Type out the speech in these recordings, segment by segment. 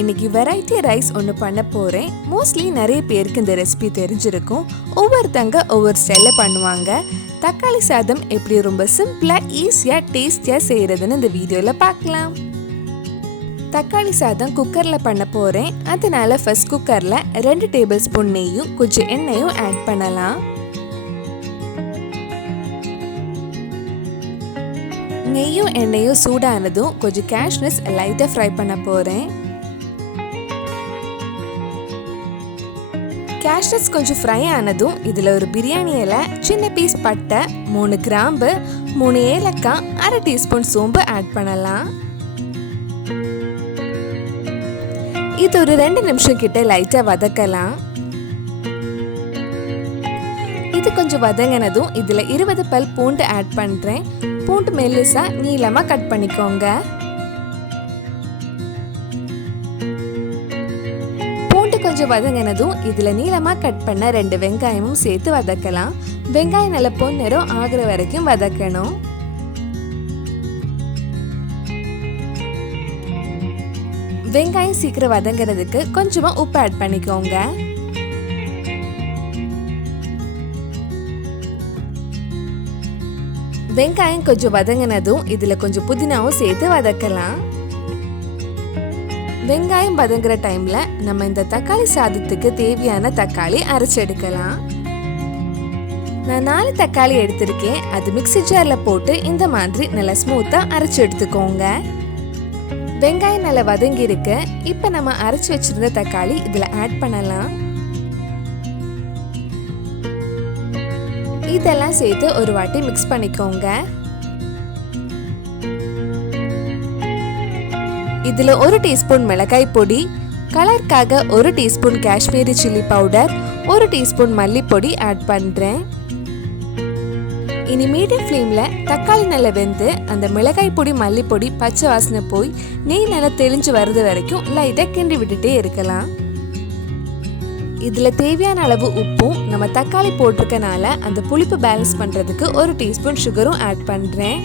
இன்னைக்கு variety rice ஒன்று பண்ண போகிறேன். மோஸ்ட்லி நிறைய பேருக்கு இந்த ரெசிபி தெரிஞ்சிருக்கும். ஒவ்வொருத்தங்க ஒவ்வொரு ஸ்டைலில் பண்ணுவாங்க. தக்காளி சாதம் எப்படி ரொம்ப சிம்பிளாக ஈஸியாக டேஸ்டியாக செய்கிறதுன்னு இந்த வீடியோவில் பார்க்கலாம். தக்காளி சாதம் குக்கரில் பண்ண போகிறேன். அதனால ஃபர்ஸ்ட் குக்கரில் 2 டேபிள் ஸ்பூன் நெய்யும் கொஞ்சம் எண்ணெயும் ஆட் பண்ணலாம். நெய்யும் எண்ணெயும் சூடானதும் கொஞ்சம் கேஷ்யூஸ் லைட்டாக ஃப்ரை பண்ண போகிறேன். கேஷ்யூஸ் கொஞ்சம் ஃப்ரை ஆனதும் இதில் ஒரு பிரியாணி இலை, சின்ன பீஸ் பட்டை, 3 கிராம்பு, 3 ஏலக்காய், 1/2 டீஸ்பூன் சோம்பு ஆட் பண்ணலாம். இது ஒரு 2 நிமிஷம் கிட்ட லைட்டாக வதக்கலாம். இது கொஞ்சம் வதங்கினதும் இதில் 20 பல் பூண்டு ஆட் பண்ணுறேன். பூண்டு மெல்லிசா நீளமாக கட் பண்ணிக்கோங்க. பூண்டு கொஞ்சம் வதங்கினதும் இதில் நீளமாக கட் பண்ண 2 வெங்காயமும் சேர்த்து வதக்கலாம். வெங்காயம் நல்ல பொன்னிறம் ஆகிற வரைக்கும் வதக்கணும். வெங்காயம் சீக்கிரம் வதங்கிறதுக்கு கொஞ்சமாக உப்பு ஆட் பண்ணிக்கோங்க. வெங்காயம் கொஞ்சம் வதங்கினதும் இதில் கொஞ்சம் புதினாவும் சேர்த்து வதக்கலாம். வெங்காயம் வதங்குற டைம்ல நம்ம இந்த தக்காளி சாதத்துக்கு தேவையான தக்காளி அரைச்சு எடுக்கலாம். நான் 4 தக்காளி எடுத்திருக்கேன். அது மிக்ஸி ஜார்ல போட்டு இந்த மாதிரி நல்லா ஸ்மூத்தா அரைச்சு எடுத்துக்கோங்க. வெங்காயம் நல்லா வதங்கி இருக்கு. இப்போ நம்ம அரைச்சு வச்சிருந்த தக்காளி இதில் ஆட் பண்ணலாம். இதெல்லாம் சேர்த்து ஒரு வாட்டி மிக்ஸ் பண்ணிக்கோங்க. இதில் 1 டீஸ்பூன் மிளகாய் பொடி, கலருக்காக 1 teaspoon Kashmiri chilli powder, 1 teaspoon மல்லிப்பொடி ஆட் பண்ணுறேன். இனி மீடியம் ஃப்ளேமில் தக்காளி நல்லா வெந்து அந்த மிளகாய் பொடி மல்லிப்பொடி பச்சை வாசனை போய் நெய் நல்லா தெளிஞ்சு வர்றது வரைக்கும் லைட்டாக கிண்டி விட்டுட்டே இருக்கலாம். இதில் தேவையான அளவு உப்பும் நம்ம தக்காளி போட்டிருக்கனால அந்த புளிப்பு பேலன்ஸ் பண்ணுறதுக்கு 1 டீஸ்பூன் சுகரும் ஆட் பண்ணுறேன்.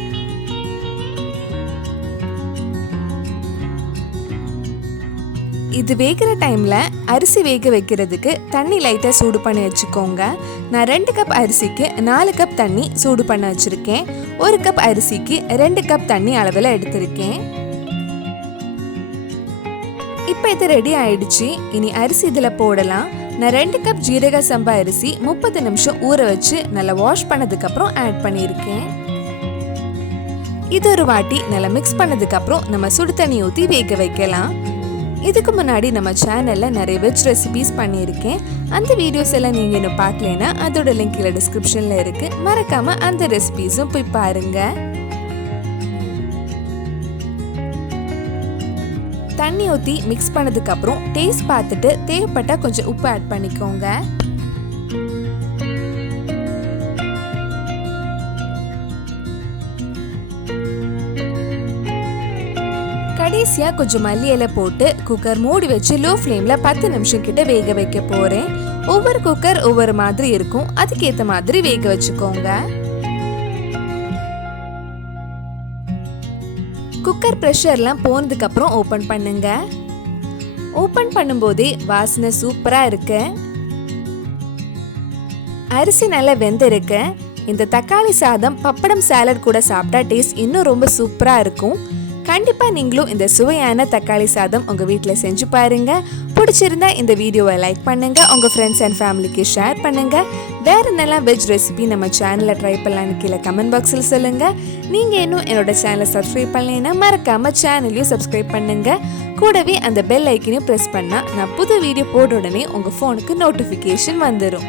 இது வேகிற டைமில் அரிசி வேக வைக்கிறதுக்கு தண்ணி லைட்டாக சூடு பண்ணி வச்சுக்கோங்க. நான் 2 கப் அரிசிக்கு 4 கப் தண்ணி சூடு பண்ண வச்சுருக்கேன். 1 கப் அரிசிக்கு 2 கப் தண்ணி அளவில் எடுத்திருக்கேன். இப்போ இது ரெடி ஆயிடுச்சு. இனி அரிசி இதில் போடலாம். நான் 2 கப் ஜீரக சம்பா அரிசி 30 நிமிஷம் ஊற வச்சு நல்லா வாஷ் பண்ணதுக்கப்புறம் ஆட் பண்ணியிருக்கேன். இது ஒரு வாட்டி நல்லா மிக்ஸ் பண்ணதுக்கப்புறம் நம்ம சுடு தண்ணி ஊற்றி வேக வைக்கலாம். இதுக்கு முன்னாடி நம்ம சேனலில் நிறைய வெஜ் ரெசிபிஸ் பண்ணியிருக்கேன். அந்த வீடியோஸ் எல்லாம் நீங்கள் இன்னும் பார்க்கலன்னா அதோட லிங்க் கீழே டிஸ்கிரிப்ஷனில் இருக்குது. மறக்காமல் அந்த ரெசிபிஸும் போய் பாருங்கள். தண்ணி ஊற்றி மிக்ஸ் பண்ணதுக்கப்புறம் டேஸ்ட் பார்த்துட்டு தேவைப்பட்டால் கொஞ்சம் உப்பு ஆட் பண்ணிக்கோங்க. கடைசியாக கொஞ்சம் மல்லி இலை போட்டு குக்கர் மூடி வச்சு லோ ஃப்ளேமில் 10 நிமிஷம் கிட்ட வேக வைக்க போகிறேன். ஒவ்வொரு குக்கர் ஒவ்வொரு மாதிரி இருக்கும். அதுக்கேற்ற மாதிரி வேக வச்சுக்கோங்க. குக்கர் ப்ரெஷர்லாம் போனதுக்கு அப்புறம் ஓப்பன் பண்ணுங்க. ஓப்பன் பண்ணும்போதே வாசனை சூப்பரா இருக்கு. அரிசி நல்லா வெந்திருக்கு. இந்த தக்காளி சாதம் பப்படம் சாலட் கூட சாப்பிட்டா டேஸ்ட் இன்னும் ரொம்ப சூப்பரா இருக்கும். கண்டிப்பா நீங்களும் இந்த சுவையான தக்காளி சாதம் உங்க வீட்டில் செஞ்சு பாருங்க. பிடிச்சிருந்தா இந்த வீடியோவை லைக் பண்ணுங்க, உங்க ஃப்ரெண்ட்ஸ் அண்ட் ஃபேமிலிக்கு ஷேர் பண்ணுங்க. வேற என்னெல்லாம் வெஜ் ரெசிபி நம்ம சேனலில் ட்ரை பண்ணலான்னு கீழே கமெண்ட் பாக்ஸில் சொல்லுங்க. நீங்க இன்னும் என்னோட சேனலை சப்ஸ்கிரைப் பண்ணலைன்னா மறக்காம சேனலையும் சப்ஸ்கிரைப் பண்ணுங்க. கூடவே அந்த பெல் ஐக்கனையும் ப்ரெஸ் பண்ணா நான் புது வீடியோ போட்ட உடனே உங்க ஃபோனுக்கு நோட்டிஃபிகேஷன் வந்துடும்.